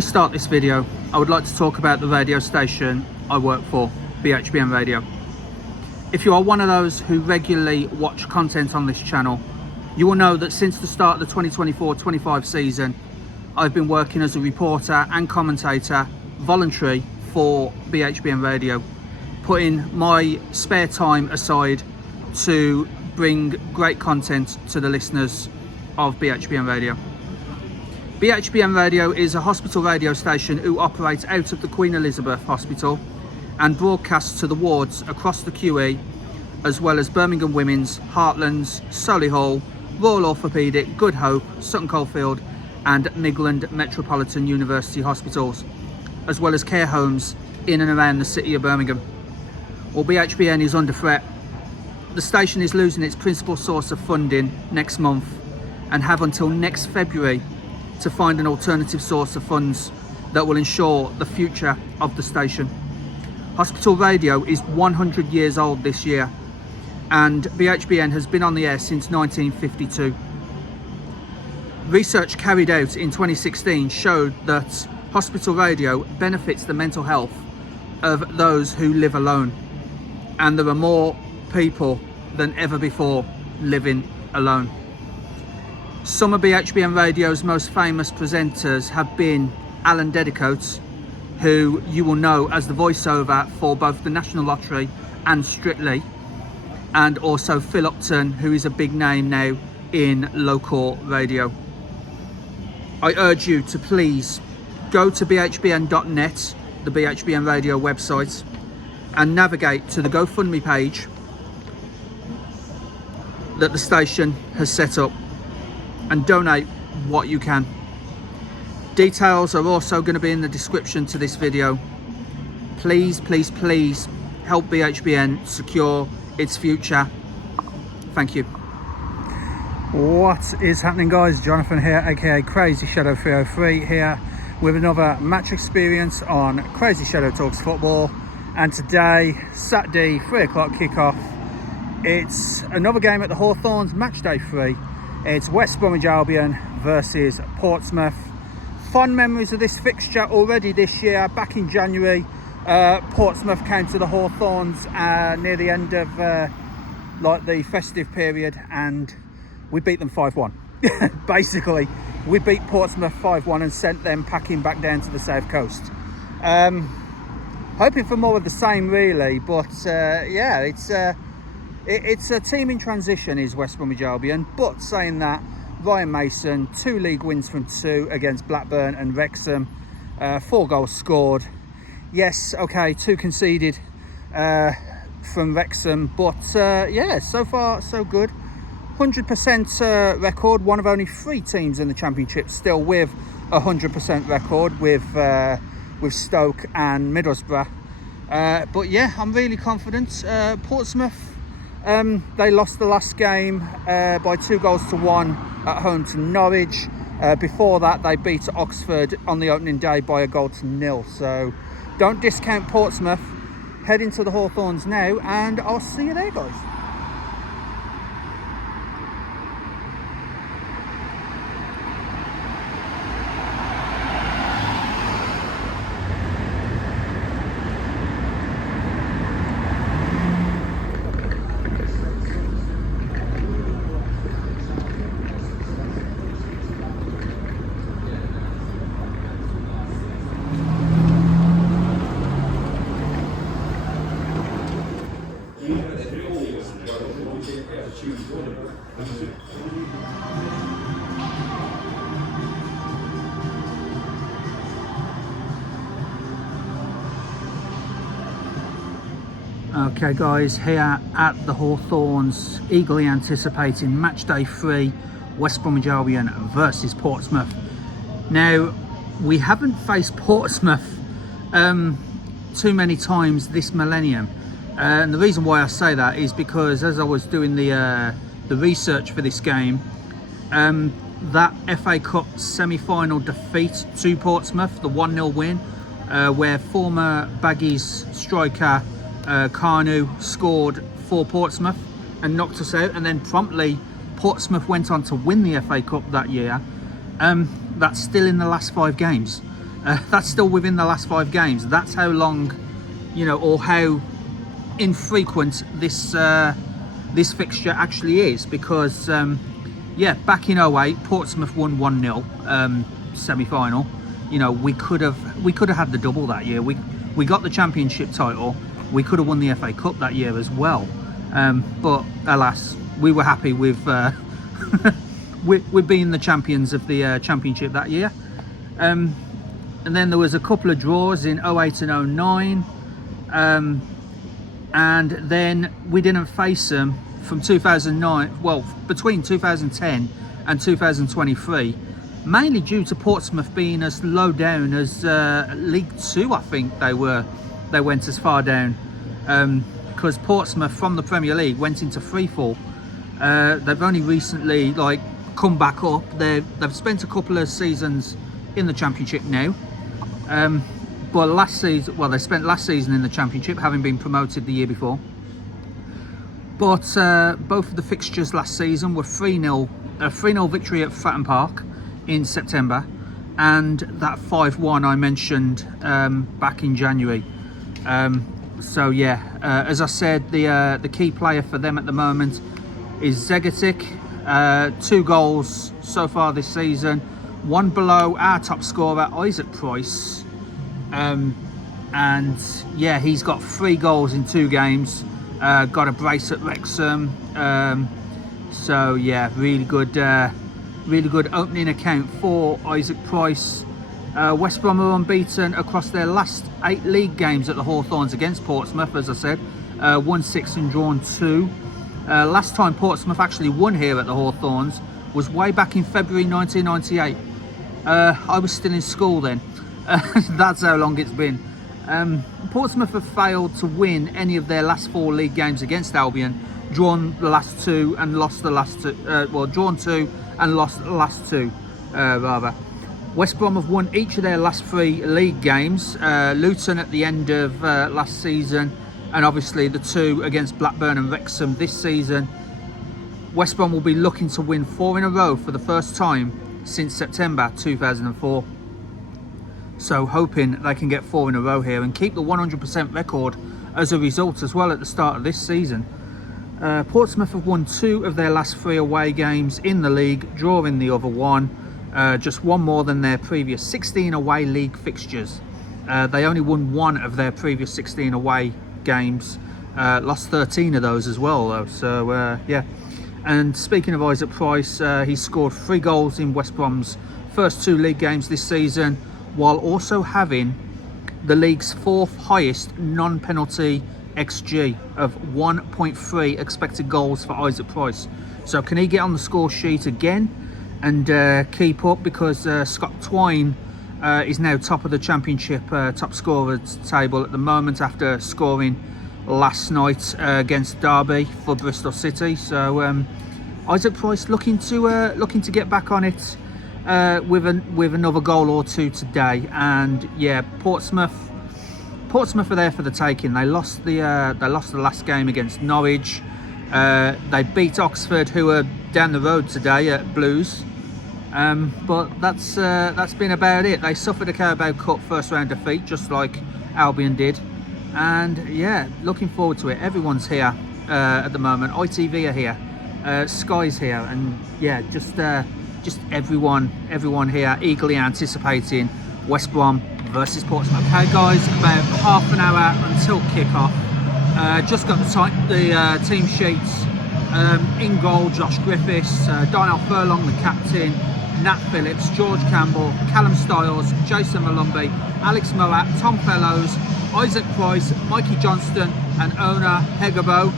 we start this video, I would like to talk about the radio station I work for, BHBN Radio. If you are one of those who regularly watch content on this channel, you will know that since the start of the 2024-25 season, I've been working as a reporter and commentator, voluntary, for BHBN Radio, putting my spare time aside to bring great content to the listeners of BHBN Radio. BHBN Radio is a hospital radio station who operates out of the Queen Elizabeth Hospital and broadcasts to the wards across the QE, as well as Birmingham Women's, Heartlands, Solihull, Royal Orthopaedic, Good Hope, Sutton Coldfield and Midland Metropolitan University Hospitals, as well as care homes in and around the city of Birmingham. Well, BHBN is under threat. The station is losing its principal source of funding next month and have until next February to find an alternative source of funds that will ensure the future of the station. Hospital radio is 100 years old this year, and BHBN has been on the air since 1952. Research carried out in 2016 showed that hospital radio benefits the mental health of those who live alone, and there are more people than ever before living alone. Some of BHBN Radio's most famous presenters have been Alan Dedicoat, who you will know as the voiceover for both the National Lottery and Strictly, and also Phil Upton, who is a big name now in local radio. I urge you to please go to bhbn.net, the BHBN Radio website, and navigate to the GoFundMe page that the station has set up and donate what you can. Details are also going to be in the description to this video. Please, please, please help BHBN secure its future. Thank you. What is happening, guys? Jonathan here, aka CrazyShadow 303, here with another match experience on CrazyShadow Talks Football. And today, Saturday, 3 o'clock kickoff, it's another game at the Hawthorns, Matchday 3. It's West Bromwich Albion versus Portsmouth. Fond memories of this fixture already this year. Back in January, Portsmouth came to the Hawthorns near the end of like the festive period, and we beat them 5-1. Basically, we beat Portsmouth 5-1 and sent them packing back down to the south coast. Hoping for more of the same, really, but yeah, it's a team in transition, is West Bromwich Albion. But saying that, Ryan Mason, 2 league wins from 2 against Blackburn and Wrexham, 4 goals scored. Yes, okay, 2 conceded from Wrexham, but yeah, so far so good. 100% record, one of only 3 teams in the Championship still with a 100% record, with Stoke and Middlesbrough. But yeah, I'm really confident. Portsmouth, they lost the last game by 2-1 at home to Norwich. Before that, they beat Oxford on the opening day by 1-0. So don't discount Portsmouth. Head into the Hawthorns now, and I'll see you there, guys. Okay guys, here at the Hawthorns, eagerly anticipating Matchday 3, West Bromwich Albion versus Portsmouth. Now, we haven't faced Portsmouth too many times this millennium, and the reason why I say that is because as I was doing the research for this game, that FA Cup semi-final defeat to Portsmouth, the 1-0 win, where former Baggies striker Carnu scored for Portsmouth and knocked us out, and then promptly Portsmouth went on to win the FA Cup that year. That's still in the last 5 games. That's still within the last 5 games. That's how long, you know, or how infrequent this this fixture actually is, because yeah, back in 08 Portsmouth won 1-0 semi-final. You know, we could have had the double that year. We got the championship title. We could have won the FA Cup that year as well, but alas, we were happy with with being the champions of the championship that year. And then there was a couple of draws in 08 and 09, and then we didn't face them from 2009, well, between 2010 and 2023, mainly due to Portsmouth being as low down as League 2. I think they went as far down, because Portsmouth from the Premier League went into freefall. They've only recently come back up. They've spent a couple of seasons in the Championship now, but last season, well, they spent last season in the Championship, having been promoted the year before. But both of the fixtures last season were 3-0 victory at Fratton Park in September, and that 5-1 I mentioned back in January. So yeah, as I said, the key player for them at the moment is Zegatic. 2 goals so far this season, 1 below our top scorer Isaac Price, and yeah, he's got 3 goals in 2 games. Got a brace at Wrexham, so yeah, really good opening account for Isaac Price. West Brom are unbeaten across their last 8 league games at the Hawthorns against Portsmouth, as I said, won 6 and drawn 2. Last time Portsmouth actually won here at the Hawthorns was way back in February 1998. I was still in school then. That's how long it's been. Portsmouth have failed to win any of their last 4 league games against Albion, drawn the last 2 and lost the last 2, well, drawn 2 and lost the last 2, rather. West Brom have won each of their last 3 league games, Luton at the end of last season, and obviously the 2 against Blackburn and Wrexham this season. West Brom will be looking to win 4 in a row for the first time since September 2004. So hoping they can get 4 in a row here and keep the 100% record as a result as well at the start of this season. Portsmouth have won 2 of their last 3 away games in the league, drawing the other 1, just 1 more than their previous 16 away league fixtures. They only won 1 of their previous 16 away games, lost 13 of those as well though, so yeah. And speaking of Isaac Price, he scored 3 goals in West Brom's first 2 league games this season, while also having the league's 4th highest non-penalty XG of 1.3 expected goals for Isaac Price. So can he get on the score sheet again and keep up, because Scott Twine is now top of the Championship top scorers table at the moment after scoring last night against Derby for Bristol City. So Isaac Price looking to get back on it with another goal or 2 today. And yeah, Portsmouth are there for the taking. They lost the last game against Norwich. They beat Oxford, who are down the road today at Blues. But that's been about it. They suffered a Carabao Cup first round defeat, just like Albion did. And yeah, looking forward to it. Everyone's here at the moment. ITV are here, Sky's here, and yeah, just everyone here eagerly anticipating West Brom versus Portsmouth. Okay guys, about half an hour until kick-off. Just got the team sheets. In goal, Josh Griffiths, Darnell Furlong the captain, Nat Phillips, George Campbell, Callum Stiles, Jason Malumbi, Alex Moat, Tom Fellows, Isaac Price, Mikey Johnston and Ona Hegabo.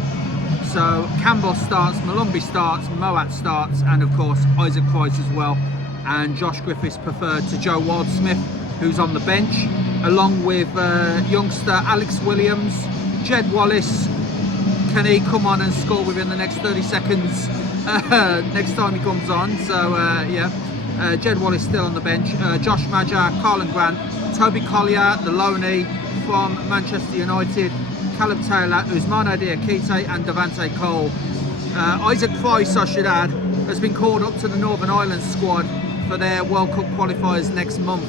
So Campbell starts, Malumbi starts, Moat starts, and of course Isaac Price as well. And Josh Griffiths preferred to Joe Wildsmith, who's on the bench, along with youngster Alex Williams. Jed Wallace, can he come on and score within the next 30 seconds next time he comes on? So yeah, Jed Wallace still on the bench. Josh Maja, Carlin Grant, Toby Collier, the loanee from Manchester United, Caleb Taylor, Ousmane Diakite and Devante Cole. Isaac Price, I should add, has been called up to the Northern Ireland squad for their World Cup qualifiers next month.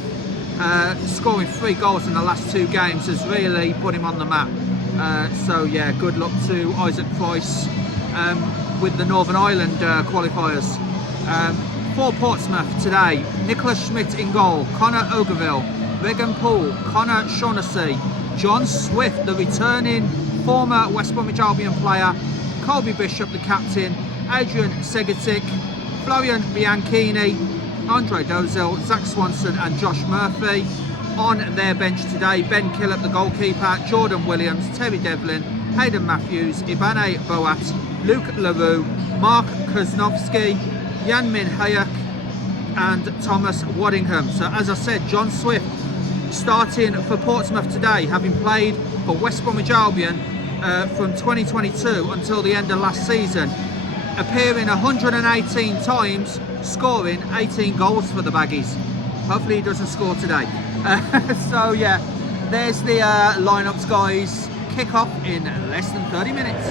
Scoring 3 goals in the last 2 games has really put him on the map. So yeah, good luck to Isaac Price with the Northern Ireland qualifiers. For Portsmouth today, Nicholas Schmidt in goal, Connor Ogerville, Regan Poole, Connor Shaughnessy, John Swift, the returning former West Bromwich Albion player, Colby Bishop, the captain, Adrian Segatic, Florian Bianchini, Andre Dozil, Zach Swanson and Josh Murphy. On their bench today, Ben Killip, the goalkeeper, Jordan Williams, Terry Devlin, Hayden Matthews, Ibane Boat, Luke LaRue, Mark Koznovsky, Yanmin Hayek and Thomas Waddingham. So as I said, John Swift starting for Portsmouth today, having played for West Bromwich Albion from 2022 until the end of last season, appearing 118 times, scoring 18 goals for the Baggies. Hopefully he doesn't score today. So yeah, there's the lineups, guys. Kick off in less than 30 minutes.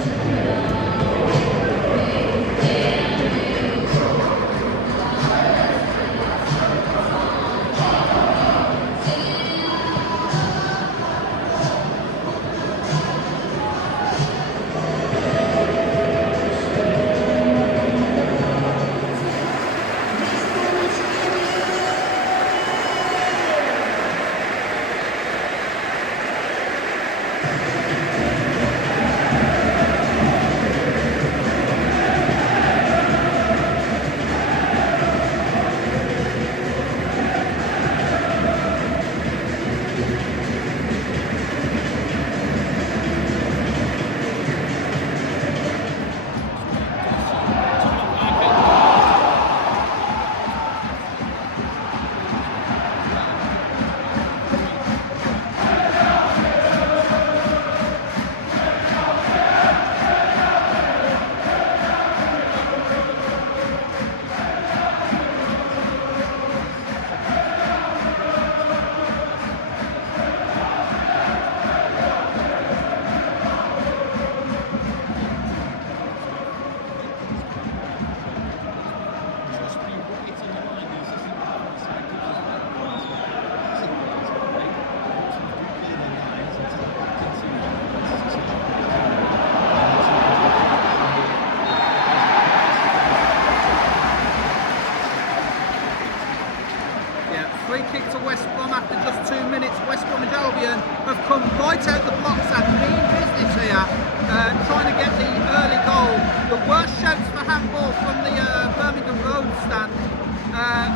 Trying to get the early goal. The worst shouts for handball from the Birmingham Road stand.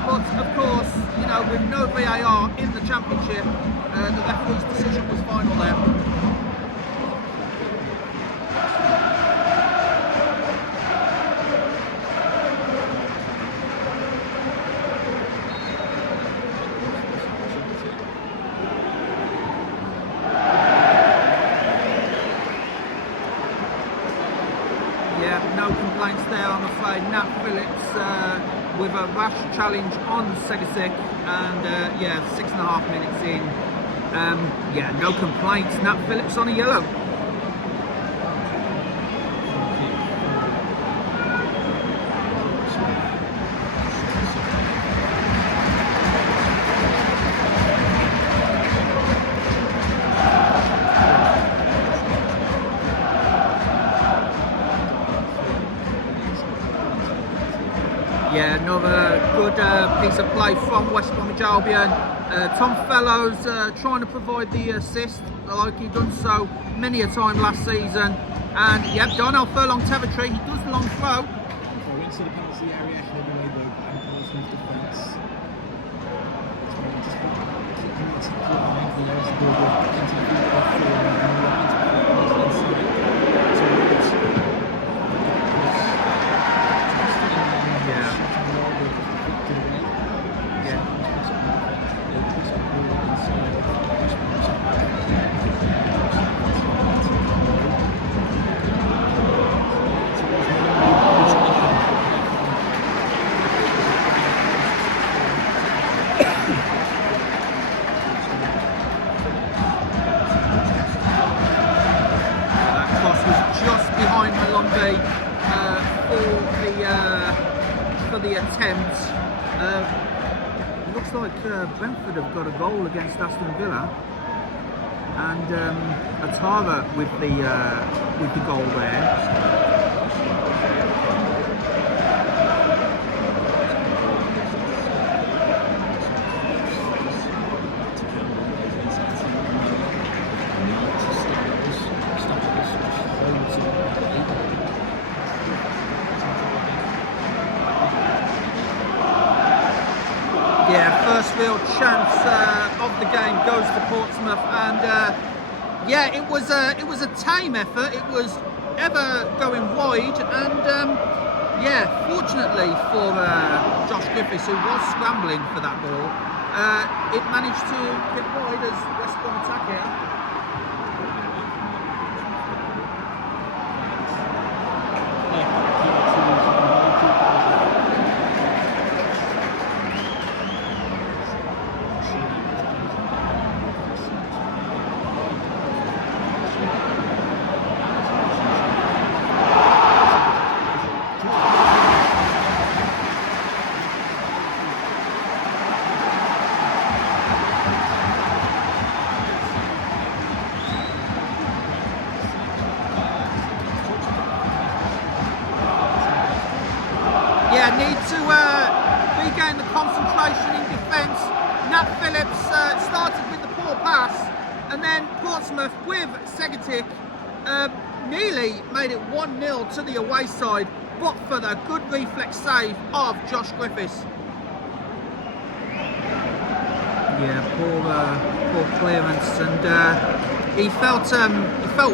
But of course, you know, with no VAR in the Championship, the referee's decision was final there. With a rash challenge on Segasek, and yeah, 6.5 minutes in, yeah, no complaints. Nat Phillips on a yellow. Yeah, another good piece of play from West Bromwich Albion. Tom Fellows trying to provide the assist like he done so many a time last season. And yep, Darnell Furlong territory, he does the long throw. Into the penalty area, heading away the Portsmouth defence. looks like Brentford have got a goal against Aston Villa, and Atara with the goal there. First real chance of the game goes to Portsmouth, and yeah, it was a tame effort. It was ever going wide, and yeah, fortunately for Josh Griffiths, who was scrambling for that ball, it managed to get wide as West Brom attack here. Need to regain the concentration in defence. Nat Phillips started with the poor pass, and then Portsmouth with Segatic nearly made it 1-0 to the away side, but for the good reflex save of Josh Griffiths. Yeah, poor clearance, and he felt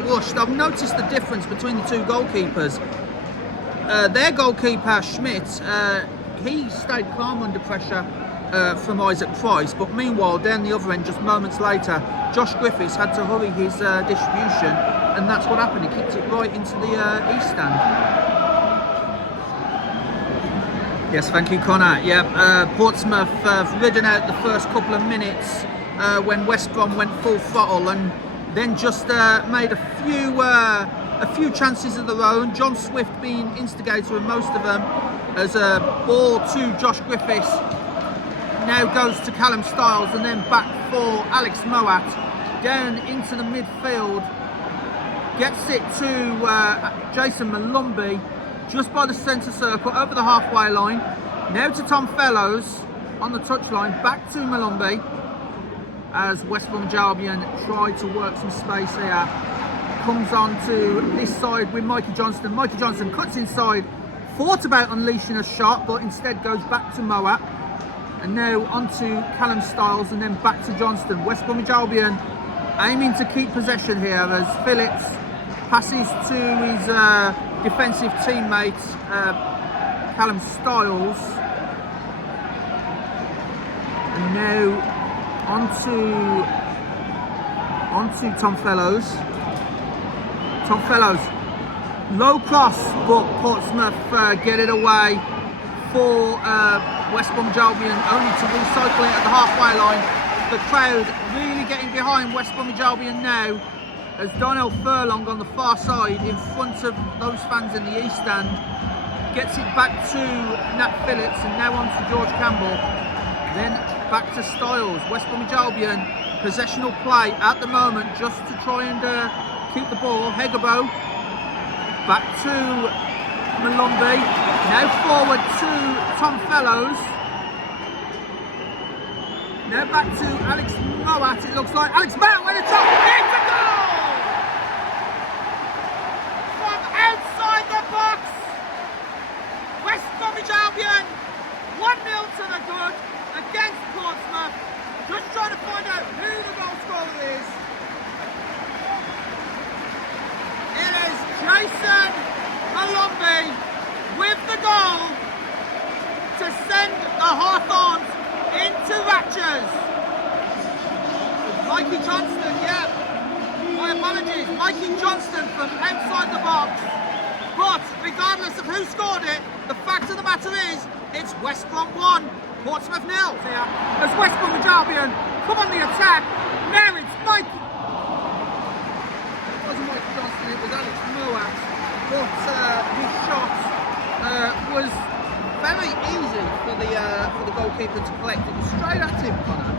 rushed. I've noticed the difference between the two goalkeepers. Their goalkeeper, Schmidt, he stayed calm under pressure from Isaac Price, but meanwhile, down the other end, just moments later, Josh Griffiths had to hurry his distribution, and that's what happened. He kicked it right into the east stand. Yes, thank you, Connor. Yeah, Portsmouth ridden out the first couple of minutes when West Brom went full throttle, and then just made a few chances of their own. John Swift being instigator of most of them, as a ball to Josh Griffiths now goes to Callum Styles, and then back for Alex Moat down into the midfield, gets it to Jason Malumbi just by the centre circle over the halfway line, now to Tom Fellows on the touchline, back to Malumbi as West Bromwich Albion try to work some space here. Comes on to this side with Mikey Johnston. Mikey Johnston cuts inside, thought about unleashing a shot, but instead goes back to Moat. And now onto Callum Styles, and then back to Johnston. West Bromwich Albion aiming to keep possession here as Phillips passes to his defensive teammate, Callum Styles. And now onto Tom Fellows. Tom Fellows, low cross, but Portsmouth get it away for West Bromwich Albion, only to recycle it at the halfway line. The crowd really getting behind West Bromwich Albion now, as Donnell Furlong on the far side in front of those fans in the east stand gets it back to Nat Phillips, and now on to George Campbell, then back to Styles. West Bromwich Albion, possessional play at the moment just to try and keep the ball. Hegabo back to Malumbi, now forward to Tom Fellows, now back to Alex Moat. It looks like Alex Moat with a top, it's a goal from outside the box. West Bromwich Albion 1-0 to the good against Portsmouth. Just trying to find out who the goal scorer is. It is Jason Malumbi with the goal to send the Hawthorns into raptures. Mikey Johnston, yeah, my apologies, Mikey Johnston from outside the box. But regardless of who scored it, the fact of the matter is, it's West Brom 1, Portsmouth 0 here, as West Bromwich Albion come on the attack. Now it's Mikey. It was Alex Moat, but his shot was very easy for the goalkeeper to collect. It was straight at him, Connor.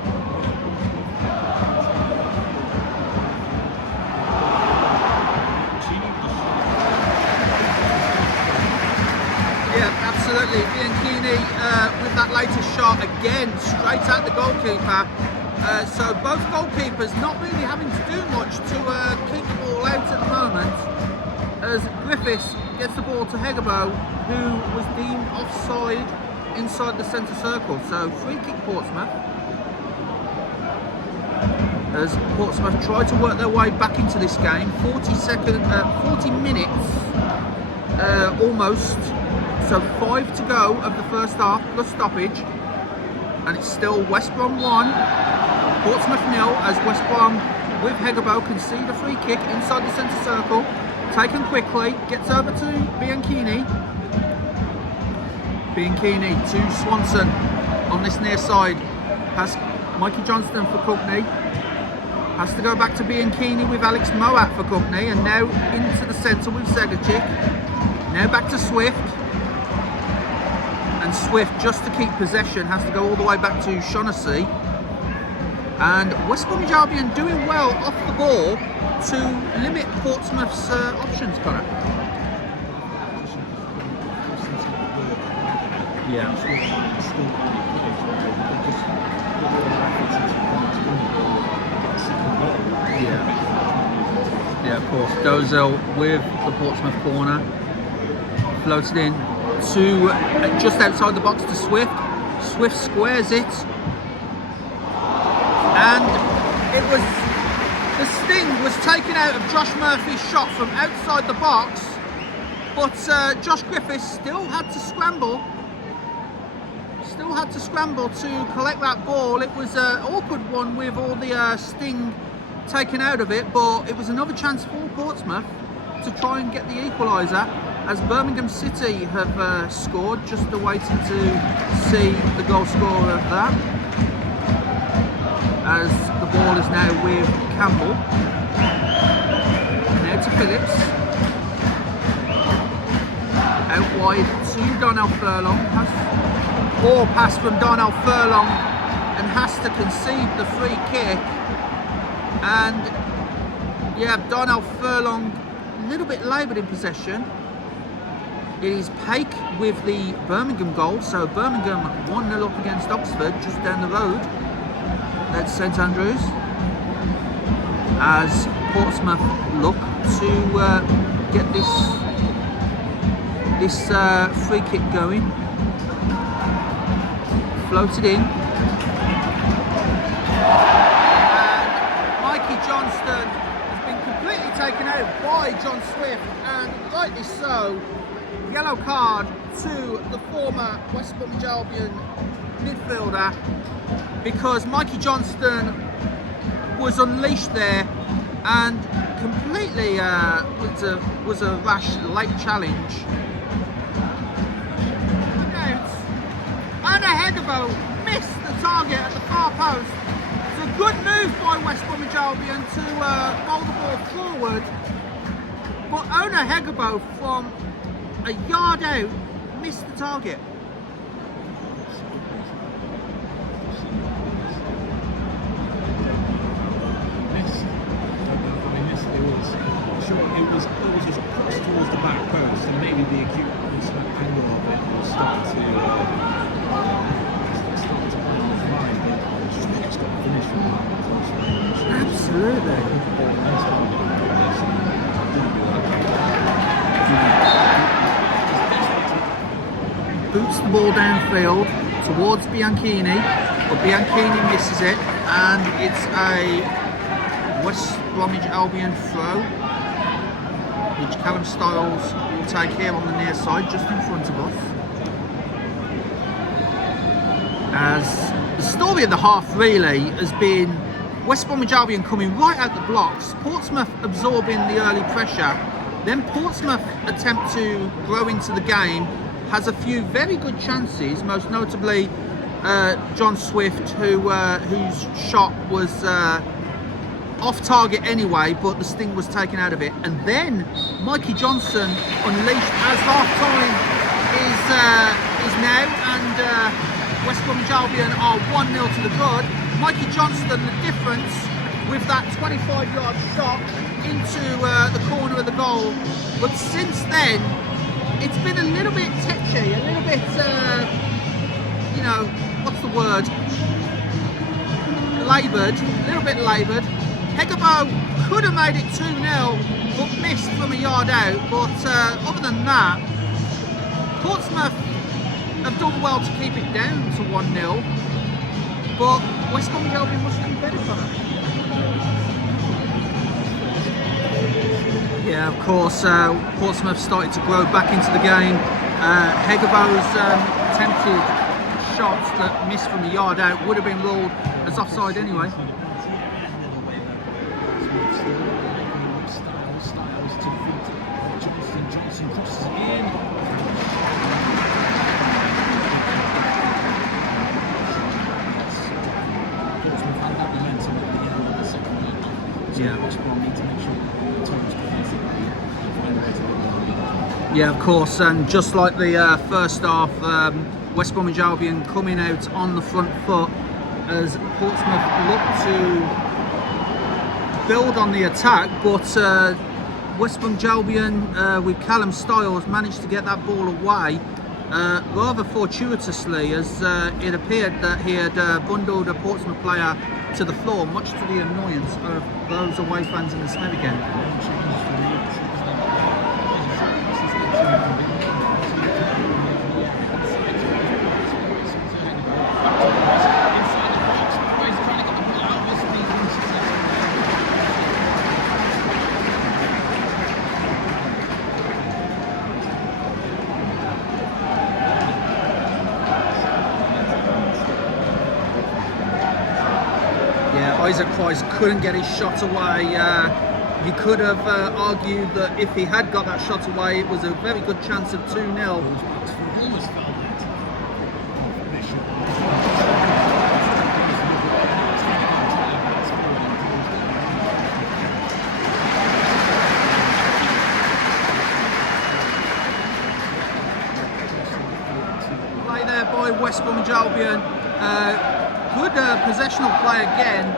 Yeah, absolutely. Bianchini with that latest shot again, straight at the goalkeeper. So both goalkeepers not really having to do much to keep the ball out at the moment. As Griffiths gets the ball to Hegabo, who was deemed offside inside the centre circle. So free kick Portsmouth. As Portsmouth try to work their way back into this game, 40 minutes almost. So 5 to go of the first half plus stoppage, and it's still West Brom 1, Portsmouth 0, as West Brom with Hegabo concede a free kick inside the centre circle, taken quickly, gets over to Bianchini. Bianchini to Swanson on this near side, has Mikey Johnston for company, has to go back to Bianchini with Alex Moat for company, and now into the centre with Segacic, now back to Swift. And Swift, just to keep possession, has to go all the way back to Shaughnessy. And West Bromwich Albion doing well off the ball to limit Portsmouth's options, Connor. Yeah. Yeah, of course. Dozel with the Portsmouth corner. Floated in to just outside the box to Swift. Swift squares it, and the sting was taken out of Josh Murphy's shot from outside the box, but Josh Griffiths still had to scramble to collect that ball. It was an awkward one with all the sting taken out of it, but it was another chance for Portsmouth to try and get the equaliser, as Birmingham City have scored, just awaiting to see the goal scorer of that. As the ball is now with Campbell. Now to Phillips. Out wide to Donnell Furlong. Ball pass from Donnell Furlong, and has to concede the free kick. And yeah, Donnell Furlong a little bit laboured in possession. It is Paik with the Birmingham goal, so Birmingham 1-0 up against Oxford, just down the road. That's St Andrews. As Portsmouth look to get this free kick going. Floated in. And Mikey Johnston has been completely taken out by John Swift, and rightly so. Yellow card to the former West Bromwich Albion midfielder, because Mikey Johnston was unleashed there and completely was a rash late challenge. Anna Hegabo missed the target at the far post. It's a good move by West Bromwich Albion to roll the ball forward, but Ona Hegabo from a yard out missed the target. It was just pushed towards the back post, and maybe the acute angle of it will start to play on his mind, but it's got finished from that. Absolutely. Boots the ball downfield towards Bianchini, but Bianchini misses it, and it's a West Bromwich Albion throw, which Callum Stiles will take here on the near side, just in front of us. As the story of the half really has been West Bromwich Albion coming right out the blocks, Portsmouth absorbing the early pressure, then Portsmouth attempt to grow into the game, has a few very good chances, most notably John Swift, whose shot was off target anyway, but the sting was taken out of it. And then Mikey Johnson unleashed as half time is now, and West Bromwich Albion are 1-0 to the good. Mikey Johnston, the difference with that 25-yard shot into the corner of the goal. But since then, it's been a little bit tetchy, a little bit, you know, what's the word? Laboured, a little bit laboured. Hegabo could have made it 2-0, but missed from a yard out. But other than that, Portsmouth have done well to keep it down to 1-0. But West Bromwich Albion must have been better for that. Yeah, of course, Portsmouth started to grow back into the game. Hegabo's attempted shots that missed from a yard out would have been ruled as offside anyway. Johnson crosses in. Portsmouth had that momentum at the end of the second half. So West Brom need to make sure Thomas defensively find a way to win. Yeah, of course, and just like the first half, West Bromwich Albion coming out on the front foot as Portsmouth look to build on the attack, but West Bromwich Albion with Callum Stiles managed to get that ball away rather fortuitously, as it appeared that he had bundled a Portsmouth player to the floor, much to the annoyance of those away fans in the stand again. Isaac Price couldn't get his shot away. You could have argued that if he had got that shot away, it was a very good chance of 2-0. Play there by West Bromwich Albion. Good possessional play again,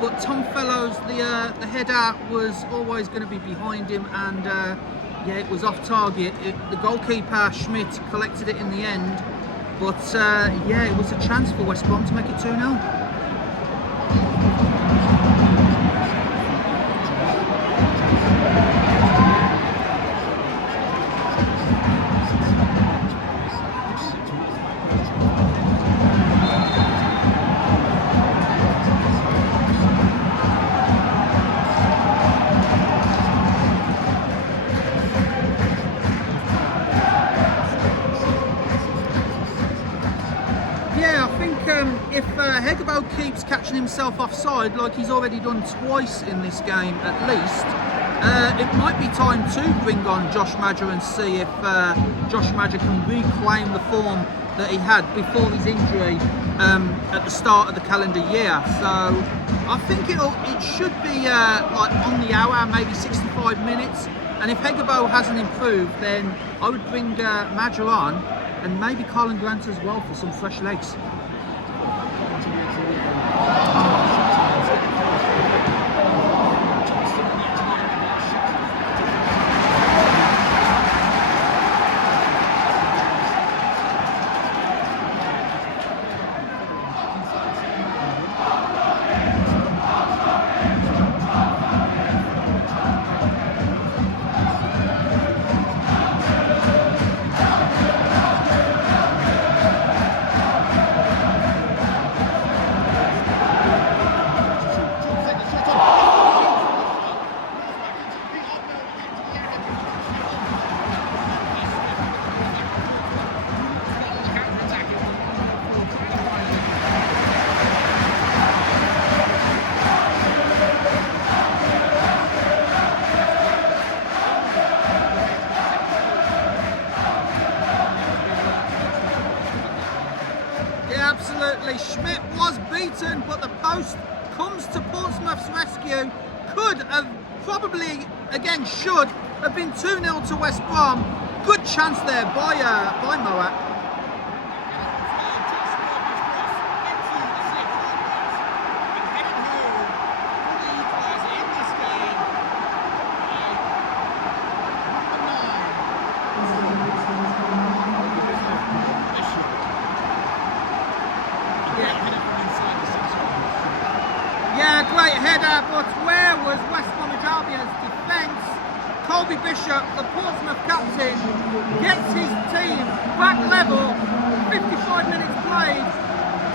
but Tom Fellows, the header was always going to be behind him, and yeah, it was off target. The goalkeeper Schmidt collected it in the end, but yeah, it was a chance for West Brom to make it 2-0. If Hegabo keeps catching himself offside like he's already done twice in this game at least, it might be time to bring on Josh Madger and see if Josh Madger can reclaim the form that he had before his injury at the start of the calendar year. So I think it should be like on the hour, maybe 65 minutes, and if Hegabo hasn't improved, then I would bring Madger on, and maybe Colin Grant as well for some fresh legs. Schmidt was beaten, but the post comes to Portsmouth's rescue. Could have, probably, again should have been 2-0 to West Brom. Good chance there by Moat. Yeah, great header, but where was West Bromwich Albion's defence? Colby Bishop, the Portsmouth captain, gets his team back level. 55 minutes played.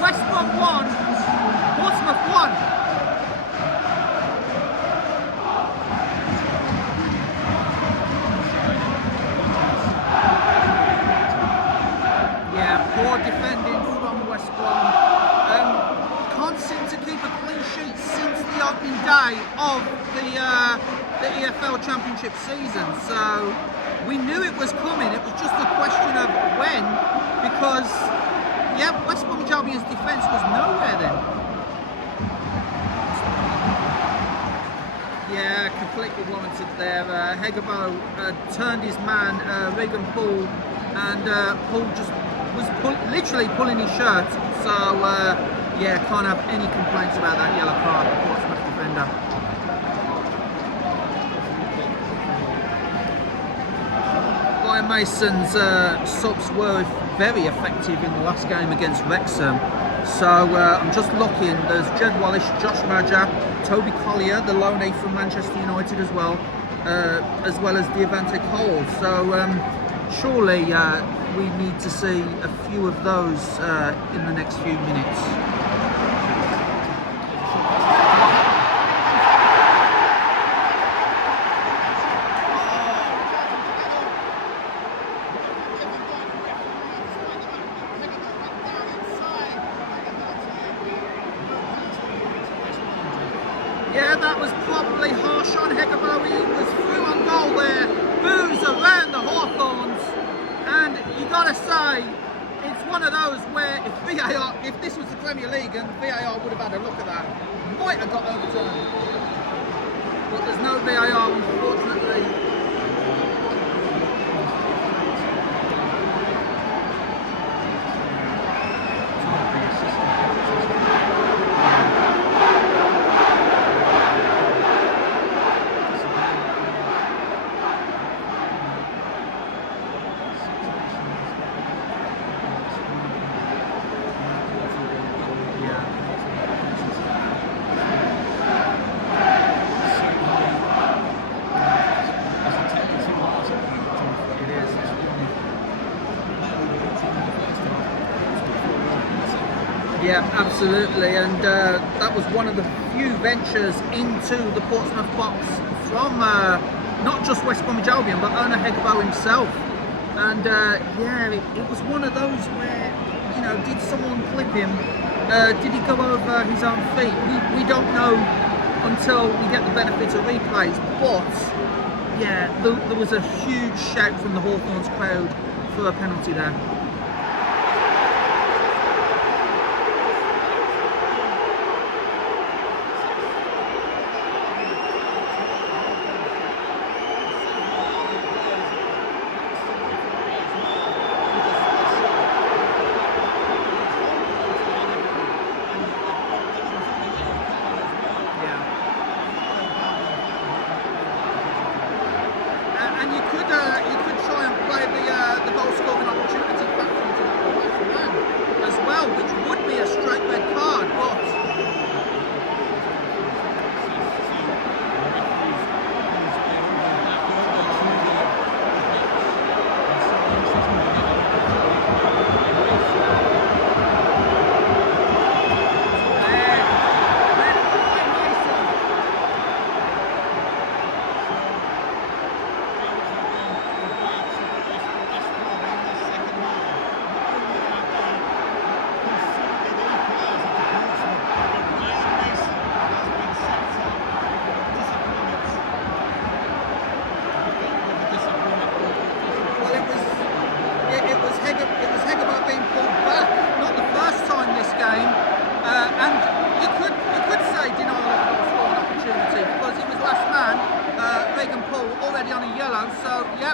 West Brom 1, Portsmouth 1. Poor defending from West Brom. Can't seem to keep a clean sheet since the opening day of the EFL Championship season. So we knew it was coming. It was just a question of when, because West Bromwich Albion's defence was nowhere then. Yeah, completely warranted there. Hegabo turned his man, Regan Poole, and Poole just was literally pulling his shirt. So can't have any complaints about that yellow card, Portsmouth defender. Ryan Mason's subs were very effective in the last game against Wrexham. So I'm just looking, there's Jed Wallace, Josh Maja, Toby Collier, the loanee from Manchester United as well as Diavante Cole. So surely we need to see a few of those in the next few minutes. Yeah, that was probably harsh on Hegabo. He was through on goal there. Boos around the Hawthorns. And you gotta say, it's one of those where if this was the Premier League and VAR would have had a look at that, might have got overturned. But there's no VAR, unfortunately. Yeah, absolutely, and that was one of the few ventures into the Portsmouth box from not just West Bromwich Albion, but owner Hegabo himself. And it was one of those where, did someone clip him? Did he go over his own feet? We don't know until we get the benefit of replays, but yeah, there was a huge shout from the Hawthorns crowd for a penalty there.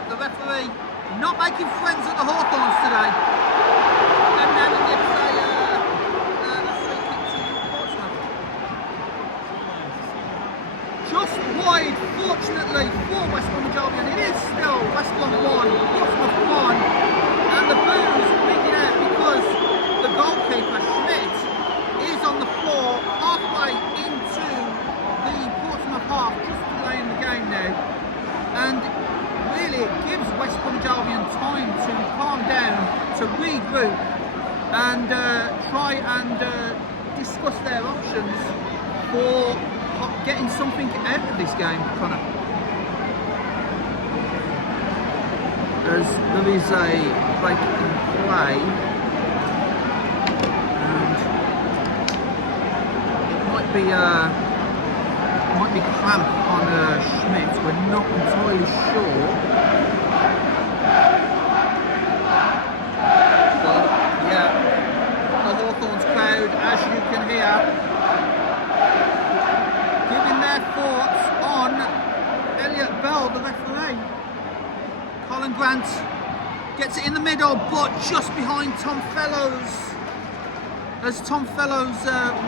The referee not making friends at the Hawthorns today. And now it gives a free kick to Portsmouth. Just wide, fortunately, for West Bromwich Albion. It is still West Brom 1, Portsmouth 1. And the boos leaking out because the goalkeeper, Schmidt, and try and discuss their options for getting something out of this game, Connor. There is a break in play, and it might be cramp on Schmidt. We're not entirely sure. But yeah, the Hawthorns crowd, as you can hear, giving their thoughts on Elliot Bell, the referee. Colin Grant gets it in the middle, but just behind Tom Fellows. As Tom Fellows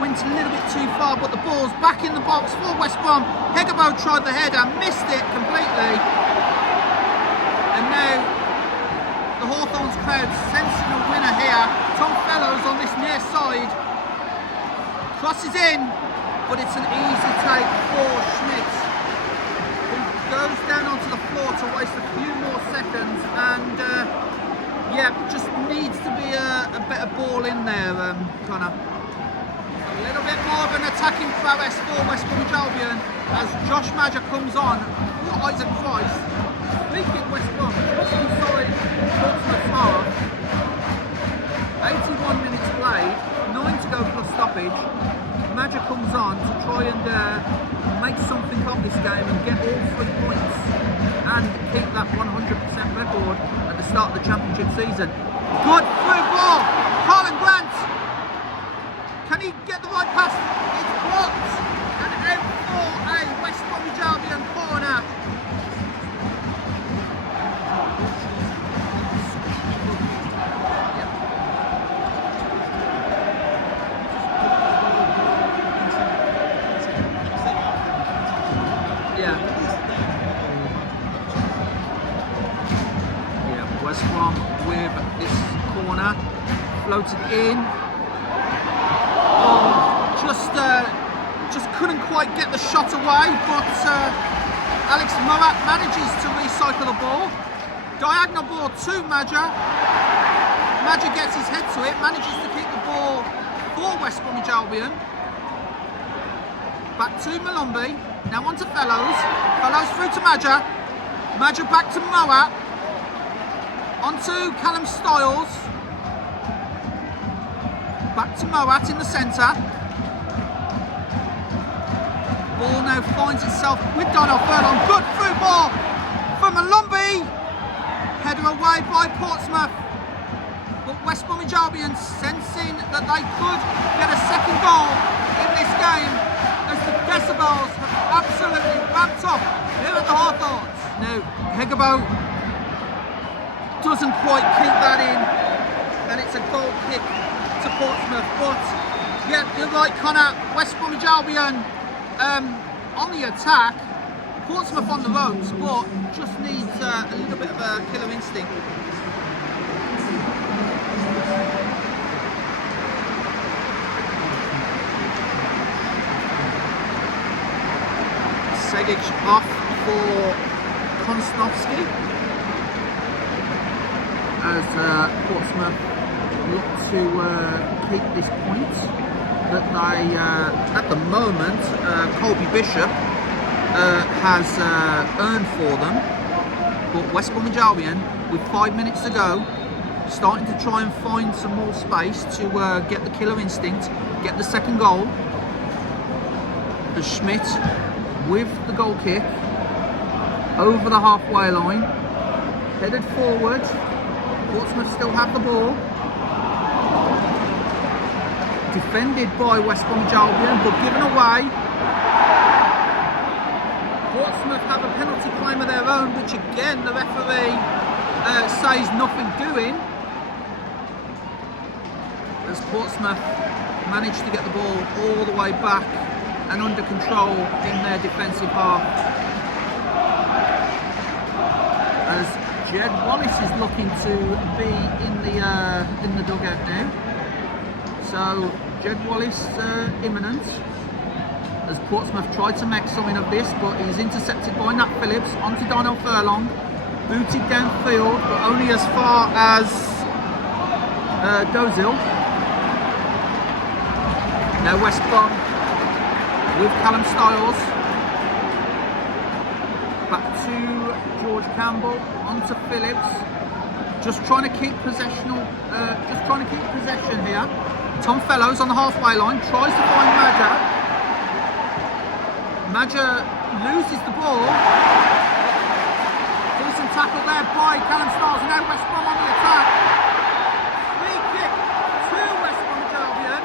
went a little bit too far, but the ball's back in the box for West Brom. Hegabo tried the header, missed it completely. And now the Hawthorns crowd sensing a winner here. Tom Fellows on this near side. Crosses in, but it's an easy take for Schmidt, who goes down onto the floor to waste a few more seconds, and yeah, just needs to be a better ball in there, Connor. A little bit more of an attacking prowess for West Bromwich Albion as Josh Madger comes on for Isaac Price. Free kick West Brom, just inside Portsmouth half. 81 minutes played, 9 to go plus stoppage. Madger comes on to try and make something of this game and get all 3 points and keep that 100% record at the start of the championship season. Good through ball, Colin Grant. Can he get the right pass? It's blocked and out for a West Bromwich Albion corner. West Brom with this corner floated in. Oh, just couldn't quite get the shot away, but Alex Morat manages to recycle the ball. Diagonal ball to Madger. Madger gets his head to it, manages to keep the ball for West Bromwich Albion. Back to Malumbi, now on to Fellows. Fellows through to Madger. Madger back to Moat. Onto Callum Stiles. Back to Moat in the centre. Ball now finds itself with Donald Furlong. Good through ball from Malumbi. Header away by Portsmouth. But West Bromwich Albion sensing that they could get a second goal in this game as the decibels have absolutely ramped up here at the Hawthorns. Now, Hegabo doesn't quite keep that in, and it's a goal kick to Portsmouth. But yeah, you're right, Connor. West Bromwich Albion on the attack, Portsmouth on the ropes, but just needs a little bit of a killer instinct. Segic off for Konsnovsky as Portsmouth look to keep this point that they, at the moment, Colby Bishop has earned for them. But West Bromwich Albion, with 5 minutes to go, starting to try and find some more space to get the killer instinct, get the second goal. As Schmidt, with the goal kick, over the halfway line, headed forward. Portsmouth still have the ball. Defended by West Bromwich Albion, but given away. Portsmouth have a penalty claim of their own, which again the referee says nothing doing. As Portsmouth managed to get the ball all the way back and under control in their defensive half. As Jed Wallace is looking to be in the dugout now. So Jed Wallace imminent. As Portsmouth tried to make something of this, but he's intercepted by Nat Phillips onto Darnell Furlong. Booted downfield, but only as far as Dozil. Now West Brom with Callum Styles. Back to George Campbell, onto Phillips. Just trying to keep possession here. Tom Fellows on the halfway line, tries to find Madger. Madger loses the ball. Decent tackle there by Callum Styles, and now West Brom on the attack. Free kick to West Bromwich Albion.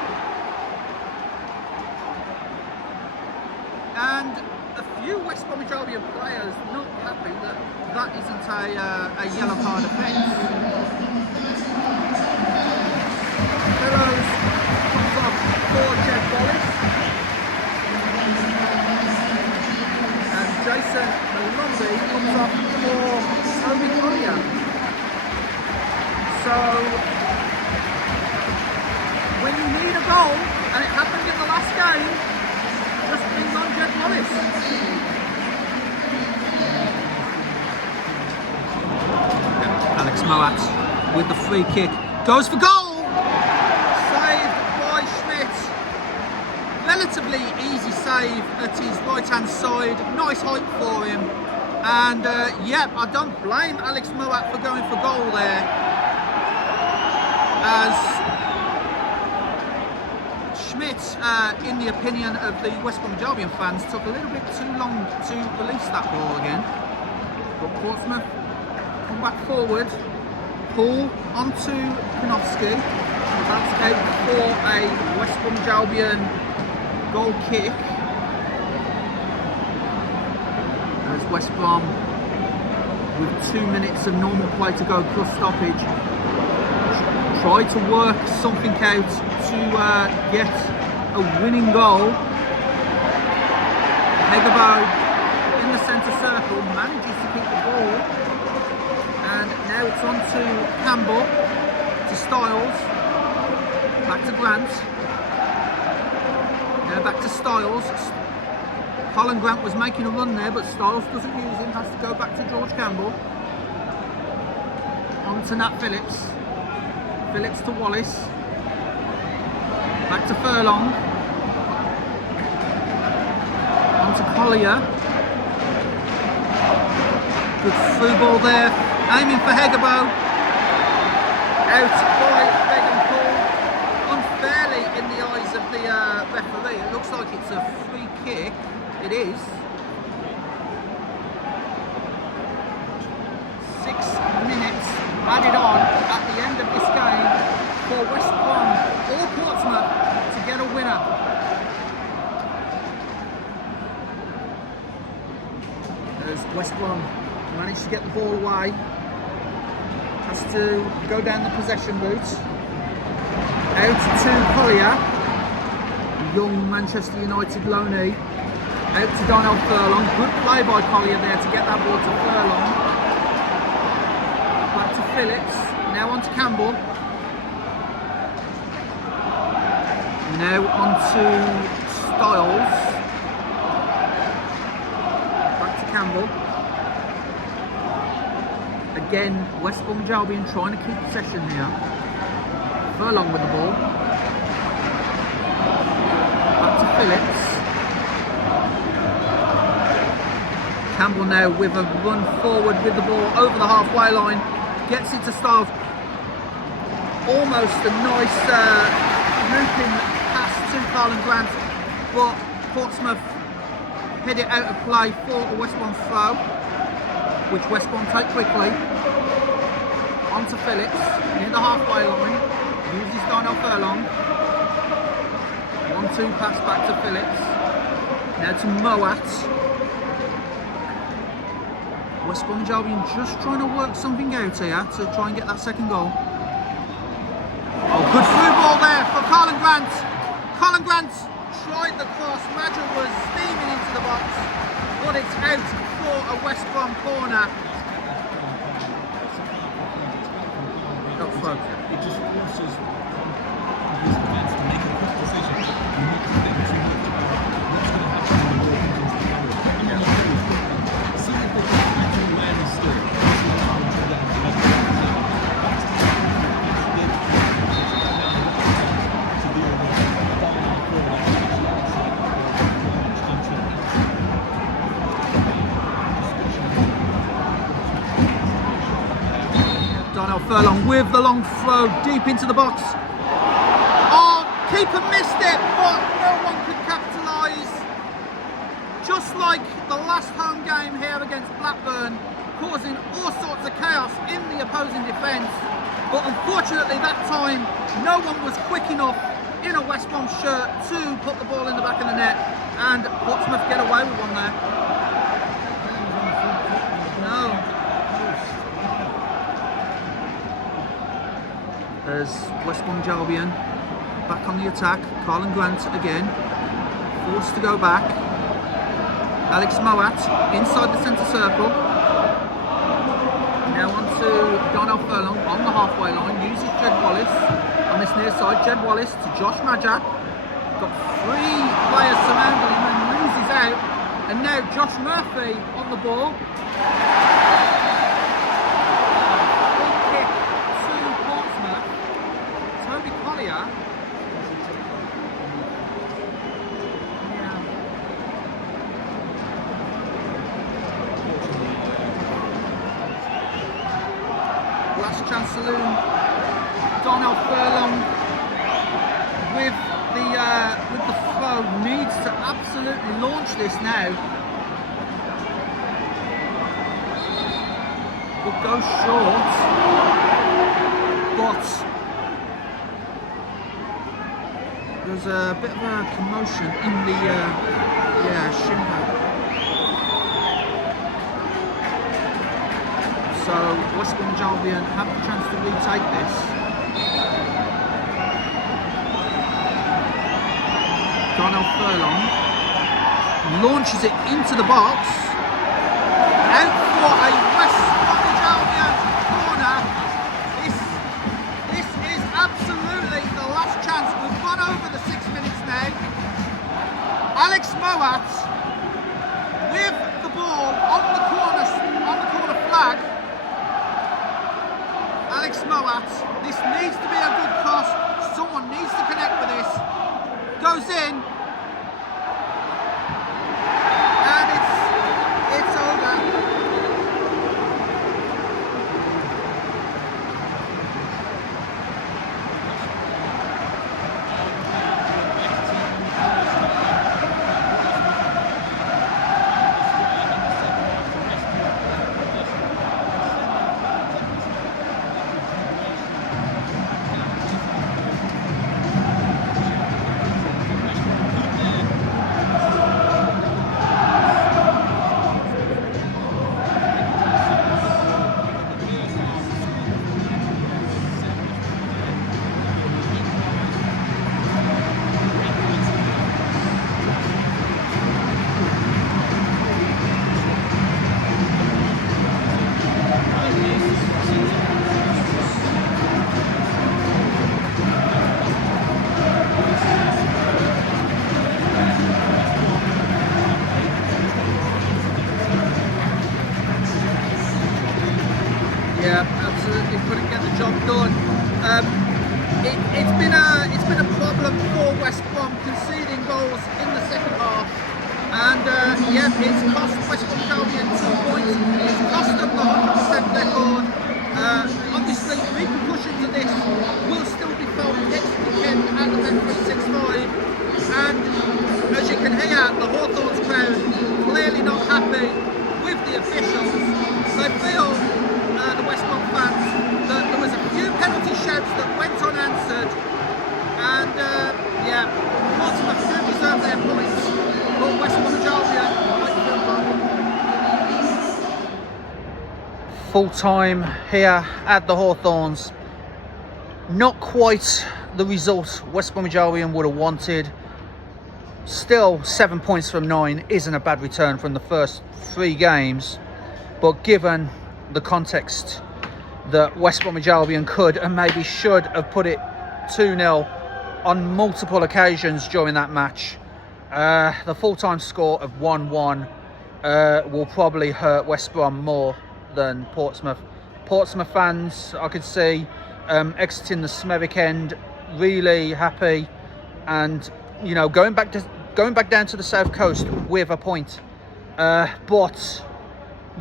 And a few West Bromwich Albion players not happy that that isn't a yellow card offence. Fellows comes off for Jed Wallace. And Jason Malombi comes off for Obi Collier. So, when you need a goal, and it happened in the last game, just bring on Jed Wallace. Alex Moat with the free kick. Goes for goal! Saved by Schmidt. Relatively easy save at his right-hand side. Nice height for him. And yeah, I don't blame Alex Moat for going for goal there. As Schmidt, in the opinion of the West Bromwich Albion fans, took a little bit too long to release that ball again. But Portsmouth come back forward. Paul onto Konofsky. That's out for a West Bromwich Albion goal kick. As West Brom, with 2 minutes of normal play to go plus stoppage, try to work something out to get a winning goal. Hegabo in the centre circle manages to keep the ball, and now it's on to Campbell, to Styles, back to Grant, now back to Styles. Colin Grant was making a run there, but Styles doesn't use him, has to go back to George Campbell. On to Nat Phillips. Phillips to Wallace. Back to Furlong. On to Collier. Good through ball there. Aiming for Hegabo. Out by Megan Paul. Unfairly in the eyes of the referee. It looks like it's a free kick. It is. 6 minutes added on at the end of this game for West Brom or Portsmouth to get a winner. As West Brom managed to get the ball away, has to go down the possession route. Out to Collier, young Manchester United loanee. Out to Donnell Furlong. Good play by Collier there to get that ball to Furlong. Back to Phillips. Now on to Campbell. Now on to Styles. Back to Campbell. Again, West Bromwich Albion trying to keep possession here. Furlong with the ball. Back to Phillips. Campbell now with a run forward with the ball over the halfway line. Gets it to Styles. Almost a nice looping pass to Carlin Grant, but Portsmouth hit it out of play for a West Brom throw, which West Brom take quickly. On to Phillips, near the halfway line, uses Donnell Furlong. 1-2 pass back to Phillips. Now to Moat. West Bromwich Albion just trying to work something out here to try and get that second goal. Oh, good through ball there for Colin Grant. Colin Grant tried the cross. Madger was steaming into the box, but it's out for a West Brom corner. Not thrown. It just forces his defence to make a quick decision and not to think too much about what's going to happen when the ball comes into the area. See if they can actually where he stood. with the long throw deep into the box. Oh, keeper missed it, but no one could capitalise. Just like the last home game here against Blackburn, causing all sorts of chaos in the opposing defence. But unfortunately that time, no one was quick enough in a West Brom shirt to put the ball in the back of the net, and Portsmouth get away with one there. No. There's West Brom Albion back on the attack. Carlin Grant again, forced to go back. Alex Moat inside the centre circle. Now on to Donald Furlong on the halfway line, uses Jed Wallace on this near side. Jed Wallace to Josh Madger. Got 3 players surrounding him and loses out. And now Josh Murphy on the ball. Big kick to Portsmouth. Toby Collier. Last chance saloon. Donald Furlong with the throw, needs to absolutely launch this now, but goes short. But there's a bit of a commotion in the shin pad. So West Brom Albion have the chance to retake this. Donald Furlong launches it into the box. Out for a West Brom Albion corner. This is absolutely the last chance. We've gone over the 6 minutes now. Alex Moat with the ball on the corner flag. Alex Moat, this needs to be a good cross. Someone needs to connect with this. Goes in. And it's over. Absolutely couldn't get the job done. It's been a problem for West Brom conceding goals in the second half, and it's cost West Brom Albion 2 points. It's cost them the 100% record. Obviously, repercussions of this will still be felt next weekend at the 365, and as you can hear, the Hawthorns crowd clearly not happy with the officials. They feel the West Brom fans that there was a few penalty shouts that went unanswered, and Portsmouth do deserve their points, but West Brom Albion might feel bad. Full time here at the Hawthorns. Not quite the result West Brom Albion would have wanted. Still, 7 points from 9 isn't a bad return from the first 3 games, but given the context that West Bromwich Albion could and maybe should have put it 2-0 on multiple occasions during that match, the full-time score of 1-1 will probably hurt West Brom more than Portsmouth. Portsmouth fans, I could see exiting the Smethwick end really happy, and going back down to the south coast with a point, but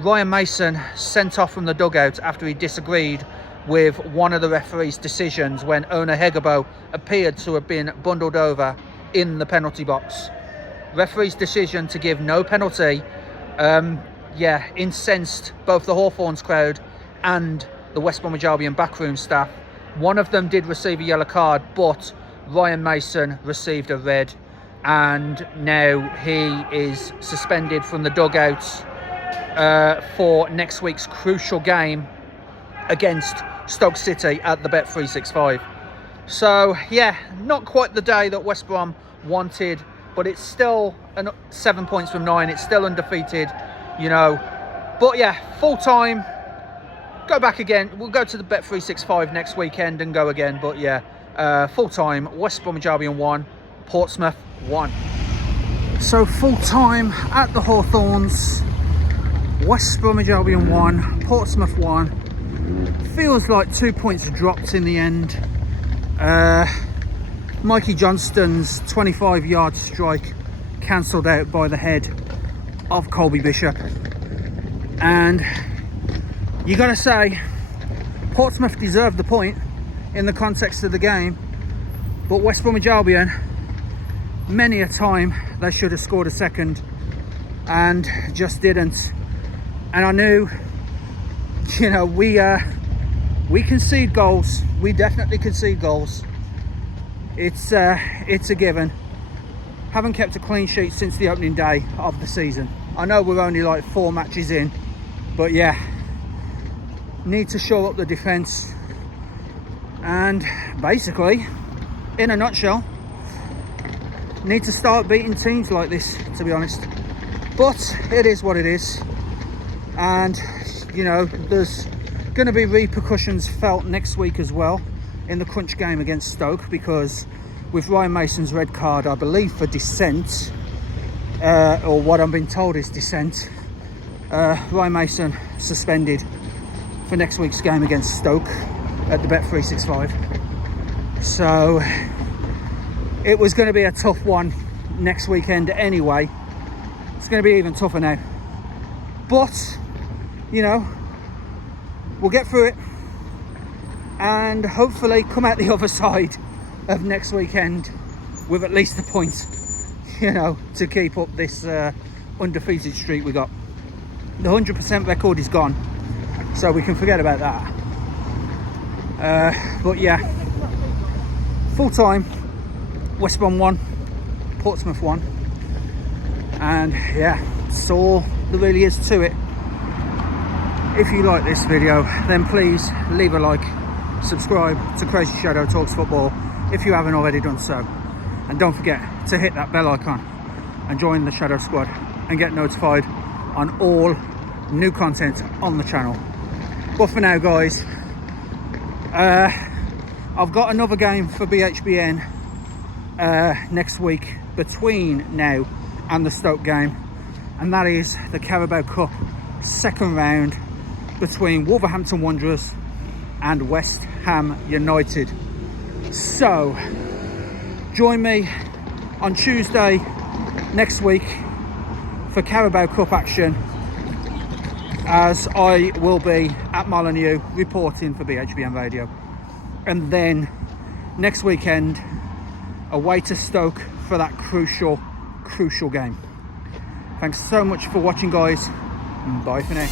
Ryan Mason sent off from the dugout after he disagreed with one of the referee's decisions when Ona Hegabo appeared to have been bundled over in the penalty box. Referee's decision to give no penalty, incensed both the Hawthorns crowd and the West Bromwich Albion backroom staff. One of them did receive a yellow card, but Ryan Mason received a red, and now he is suspended from the dugouts for next week's crucial game against Stoke City at the Bet365. So yeah, not quite the day that West Brom wanted, but it's still 7 points from 9. It's still undefeated, you know. But yeah, full time. Go back again. We'll go to the Bet365 next weekend and go again. But yeah, full time. West Bromwich Albion 1, Portsmouth 1. So full time at the Hawthorns. West Bromwich Albion 1, Portsmouth 1. Feels like 2 points dropped in the end. Mikey Johnston's 25-yard strike cancelled out by the head of Colby Bishop. And you got to say, Portsmouth deserved the point in the context of the game. But West Bromwich Albion, many a time they should have scored a second and just didn't. And I knew, you know, we concede goals. We definitely concede goals. It's a given. Haven't kept a clean sheet since the opening day of the season. I know we're only like 4 matches in, but yeah, need to shore up the defence. And basically, in a nutshell, need to start beating teams like this, to be honest. But it is what it is. And, you know, there's going to be repercussions felt next week as well in the crunch game against Stoke, because with Ryan Mason's red card, I believe for dissent, or what I'm being told is dissent, Ryan Mason suspended for next week's game against Stoke at the Bet365. So it was going to be a tough one next weekend anyway. It's going to be even tougher now. But, you know, we'll get through it and hopefully come out the other side of next weekend with at least a point, you know, to keep up this undefeated streak we got. The 100% record is gone, so we can forget about that. But yeah, full time, West Brom 1, Portsmouth 1, and yeah, that's all there really is to it. If you like this video, then please leave a like, subscribe to CrazyShadow Talks Football if you haven't already done so, and don't forget to hit that bell icon and join the Shadow Squad and get notified on all new content on the channel. But for now, guys, I've got another game for BHBN next week between now and the Stoke game, and that is the Carabao Cup second round between Wolverhampton Wanderers and West Ham United. So join me on Tuesday next week for Carabao Cup action, as I will be at Molineux reporting for BHBN Radio, and then next weekend away to Stoke for that crucial game. Thanks so much for watching, guys. Bye for now.